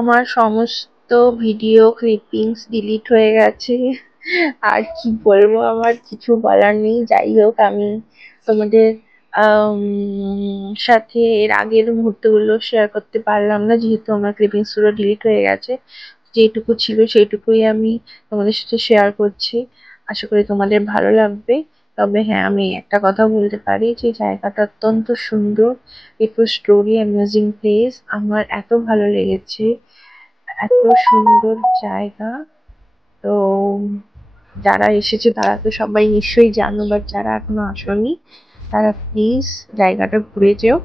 আমার সমস্ত video clippings delete হয়ে গেছে। আর কি বলবো, আমার কিছু বলার নেই। যাই হোক, আমি তোমাদের সাথে এর আগের মুহূর্তগুলো শেয়ার করতে পারলাম না, যেহেতু আমার ক্লিপিংস গুলো ডিলিট হয়ে গেছে। যেটুকু ছিল সেইটুকুই আমি তোমাদের সাথে শেয়ার করছি। আশা করি তোমাদের ভালো লাগবে। তবে হ্যাঁ, আমি একটা কথা বলতে পারি যে জায়গাটা অত্যন্ত সুন্দর। ইট ওয়াজ ট্রুলি অ্যামেজিং প্লেস। আমার এত ভালো লেগেছে, এত সুন্দর জায়গা। তো যারা এসেছে তারা তো সবাই নিশ্চয়ই জানো, বাট যারা এখনো আসেনি তারা প্লিজ জায়গাটা ঘুরে যেও।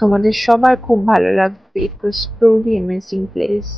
তোমাদের সবার খুব ভালো লাগবে। ইট ওয়াজ ট্রুলি অ্যামেজিং প্লেস।